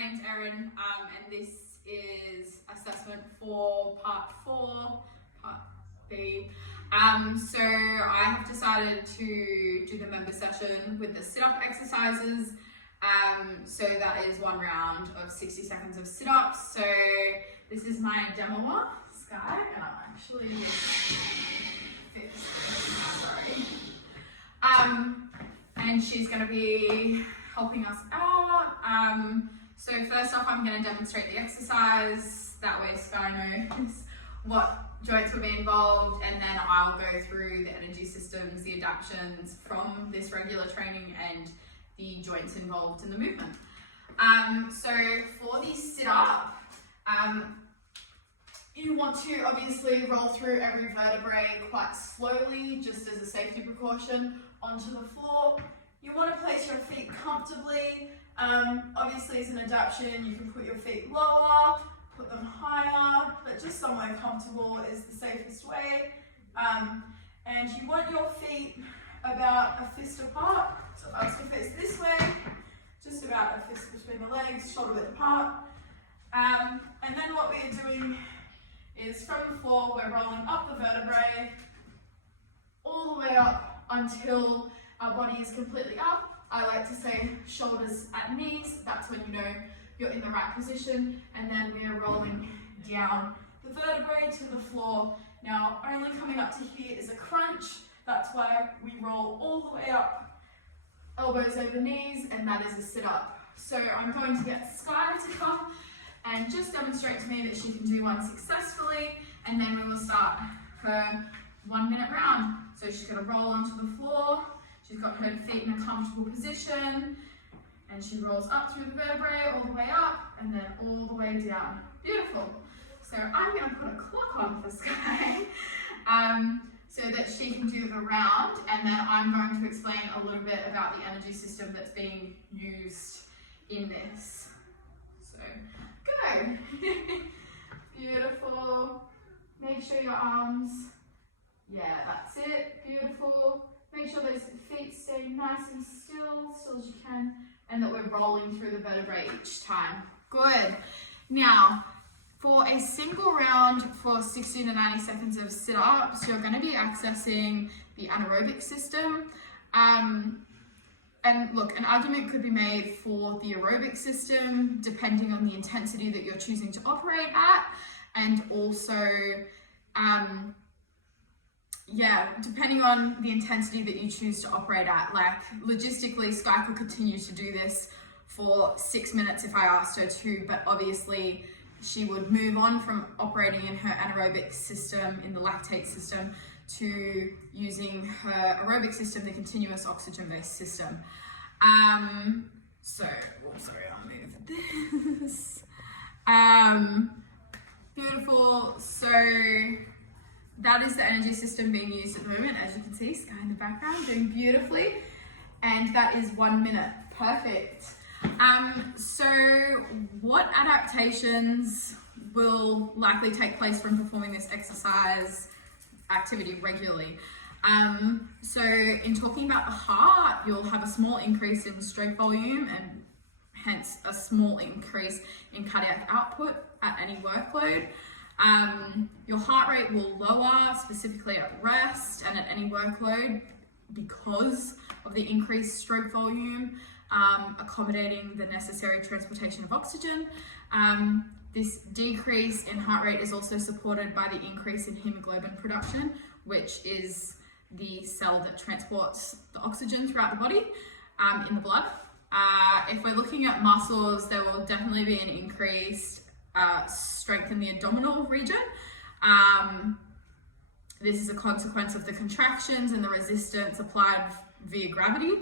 name's Erin, and this is assessment for part 4, part B. So I have decided to do the member session with the sit-up exercises. So that is one round of 60 seconds of sit-ups. So this is my demoer, Skye, and I'm actually sorry. And she's going to be helping us out. So first off, I'm going to demonstrate the exercise. That way Skye knows what joints will be involved, and then I'll go through the energy systems, the adaptions from this regular training and the joints involved in the movement. So for the sit-up, you want to obviously roll through every vertebrae quite slowly, just as a safety precaution, onto the floor. You want to place your feet comfortably. Obviously as an adaptation, you can put your feet lower, put them higher, but just somewhere comfortable is the safest way. And you want your feet about a fist apart. So ask your face this way, just about a fist between the legs, shoulder width apart. And then what we're doing is from the floor, we're rolling up the vertebrae all the way up until our body is completely up. I like to say shoulders at knees. That's when you know you're in the right position. And then we are rolling down the vertebrae to the floor. Now, only coming up to here is a crunch. That's why we roll all the way up, elbows over knees, and that is a sit-up. So I'm going to get Skye to come and just demonstrate to me that she can do one successfully, and then we will start her 1 minute round. So she's going to roll onto the floor. She's got her feet in a comfortable position, and she rolls up through the vertebrae all the way up, and then all the way down. Beautiful. So I'm going to put a clock on for Skye, so that she can do the round, and then I'm going to explain a little bit about the energy system that's being used in this. So go. Beautiful. Make sure your arms, yeah, that's it. Beautiful. Make sure those feet stay nice and still as you can, and that we're rolling through the vertebrae each time. Good. Now, for a single round for 60 to 90 seconds of sit-ups, you're going to be accessing the anaerobic system. And look, an argument could be made for the aerobic system depending on the intensity that you're choosing to operate at, and also depending on the intensity that you choose to operate at. Like logistically, Skye could continue to do this for 6 minutes if I asked her to, but obviously she would move on from operating in her anaerobic system, in the lactate system, to using her aerobic system, the continuous oxygen-based system. Sorry, I'll move this. Beautiful. So that is the energy system being used at the moment. As you can see, Skye in the background doing beautifully. And that is 1 minute. Perfect. So what adaptations will likely take place from performing this exercise activity regularly? So in talking about the heart, you'll have a small increase in stroke volume and hence a small increase in cardiac output at any workload. Your heart rate will lower, specifically at rest and at any workload, because of the increased stroke volume, accommodating the necessary transportation of oxygen. This decrease in heart rate is also supported by the increase in hemoglobin production, which is the cell that transports the oxygen throughout the body in the blood. If we're looking at muscles, there will definitely be an increased strength in the abdominal region. This is a consequence of the contractions and the resistance applied via gravity.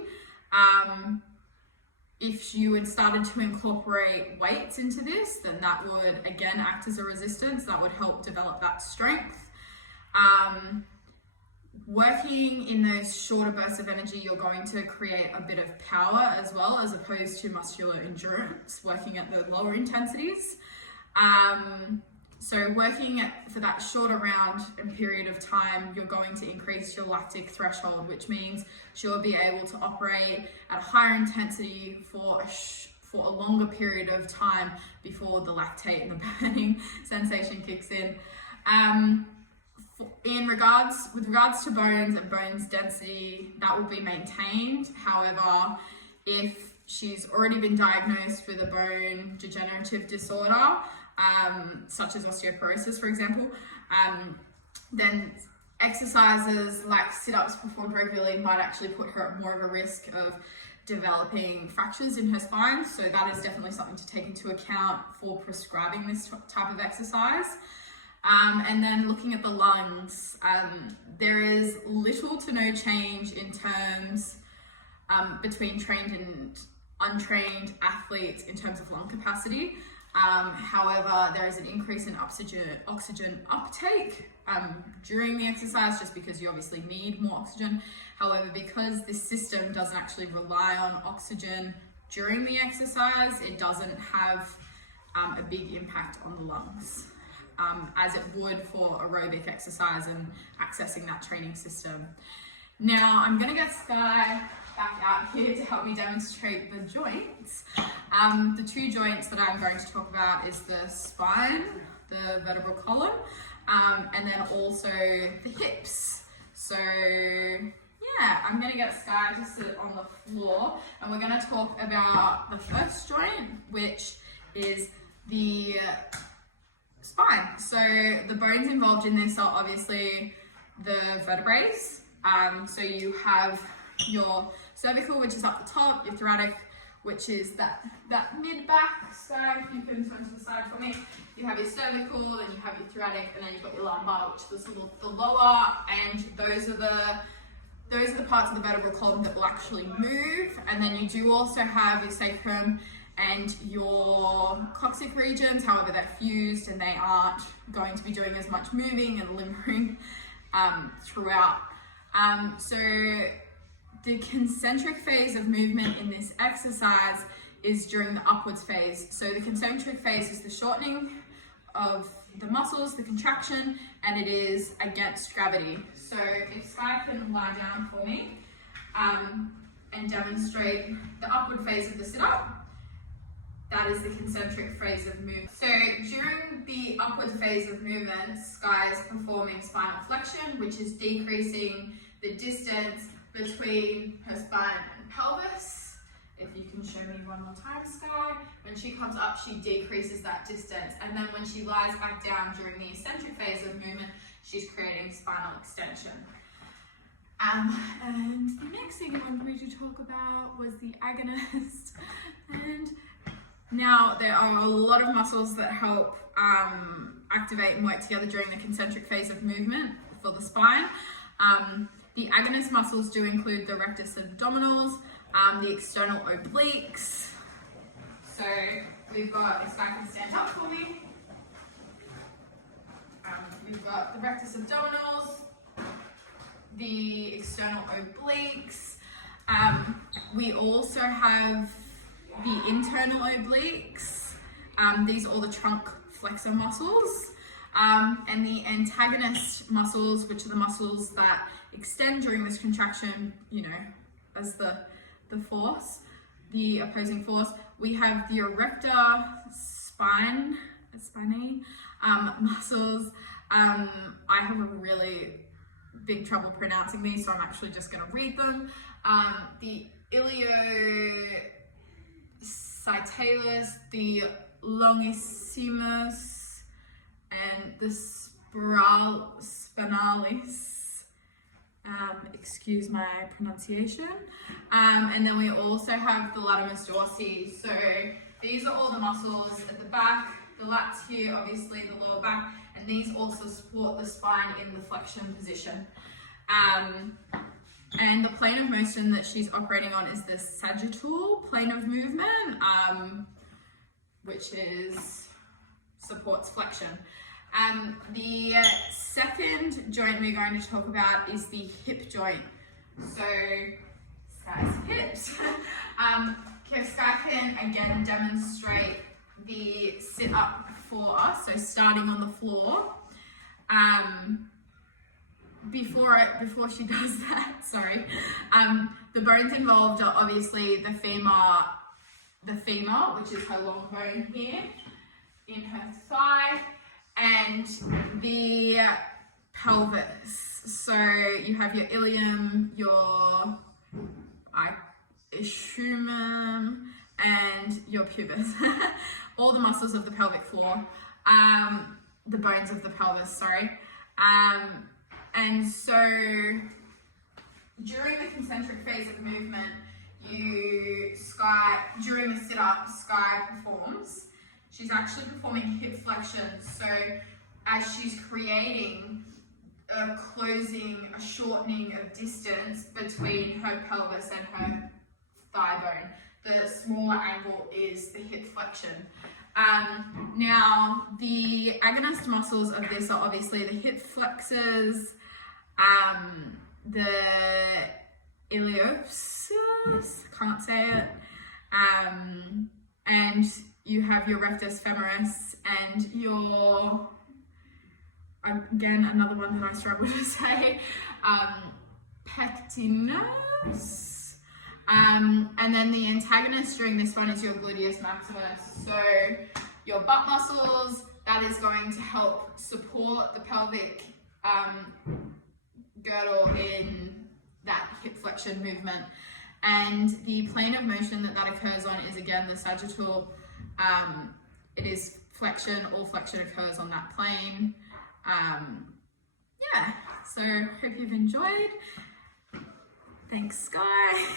If you had started to incorporate weights into this, then that would again act as a resistance. That would help develop that strength. Working in those shorter bursts of energy, you're going to create a bit of power as well, as opposed to muscular endurance, working at the lower intensities. So working for that shorter round and period of time, you're going to increase your lactic threshold, which means you'll be able to operate at a higher intensity for for a longer period of time before the lactate and the burning sensation kicks in. With regards to bones and bones density, that will be maintained. However, if she's already been diagnosed with a bone degenerative disorder, such as osteoporosis, for example, then exercises like sit-ups performed regularly might actually put her at more of a risk of developing fractures in her spine. So that is definitely something to take into account for prescribing this type of exercise. And then looking at the lungs, there is little to no change in terms between trained and untrained athletes in terms of lung capacity. However, there is an increase in oxygen uptake during the exercise, just because you obviously need more oxygen. However, because this system doesn't actually rely on oxygen during the exercise, it doesn't have a big impact on the lungs, as it would for aerobic exercise and accessing that training system. Now, I'm going to get Skye back out here to help me demonstrate the joints. The two joints that I'm going to talk about is the spine, the vertebral column, and then also the hips. So yeah, I'm going to get Skye to sit on the floor, and we're going to talk about the first joint, which is the spine. So the bones involved in this are obviously the vertebrae. So you have your cervical, which is up the top, your thoracic, which is that mid-back. Skye, if you can turn to the side for me. You have your cervical, then you have your thoracic, and then you've got your lumbar, which is the lower, and those are the parts of the vertebral column that will actually move. And then you do also have your sacrum and your coccyx regions. However, they're fused and they aren't going to be doing as much moving and limbering throughout. So the concentric phase of movement in this exercise is during the upwards phase. So the concentric phase is the shortening of the muscles, the contraction, and it is against gravity. So if Skye can lie down for me and demonstrate the upward phase of the sit-up, that is the concentric phase of movement. So during the upward phase of movement, Skye is performing spinal flexion, which is decreasing the distance between her spine and pelvis. If you can show me one more time, Skye. When she comes up, she decreases that distance. And then when she lies back down during the eccentric phase of movement, she's creating spinal extension. And the next thing I wanted to talk about was the agonist. And now there are a lot of muscles that help activate and work together during the concentric phase of movement for the spine. The agonist muscles do include the rectus abdominis, the external obliques. So we've got, if Skye can stand up for me, we've got the rectus abdominis, the external obliques. We also have the internal obliques. These are all the trunk flexor muscles. And the antagonist muscles, which are the muscles that extend during this contraction, you know, as the force, the opposing force. We have the erector spinae muscles. I have a really big trouble pronouncing these, so I'm actually just going to read them. The iliocitalis, the longissimus, and the spinalis. Excuse my pronunciation. And then we also have the latimus dorsi. So these are all the muscles at the back, the lats here, obviously the lower back, and these also support the spine in the flexion position. And the plane of motion that she's operating on is the sagittal plane of movement, which supports flexion. The second joint we're going to talk about is the hip joint. So Skye's hips. Skye can again demonstrate the sit up for us. So starting on the floor. Before she does that, sorry. The bones involved are obviously the femur the femur, which is her long bone here, in her thigh, and the pelvis. So you have your ilium, your ischium, and your pubis. All the muscles of the pelvic floor, the bones of the pelvis, sorry. And so during the concentric phase of movement, during the sit-up, Skye performs. She's actually performing hip flexion. So as she's creating a shortening of distance between her pelvis and her thigh bone, the smaller angle is the hip flexion. Now, the agonist muscles of this are obviously the hip flexors, the iliopsoas, can't say it, and you have your rectus femoris and your, again, another one that I struggle to say, pectineus, and then the antagonist during this one is your gluteus maximus. So your butt muscles, that is going to help support the pelvic girdle in that hip flexion movement. And the plane of motion that occurs on is again the sagittal. It is flexion, all flexion occurs on that plane. Yeah, so hope you've enjoyed. Thanks, Skye.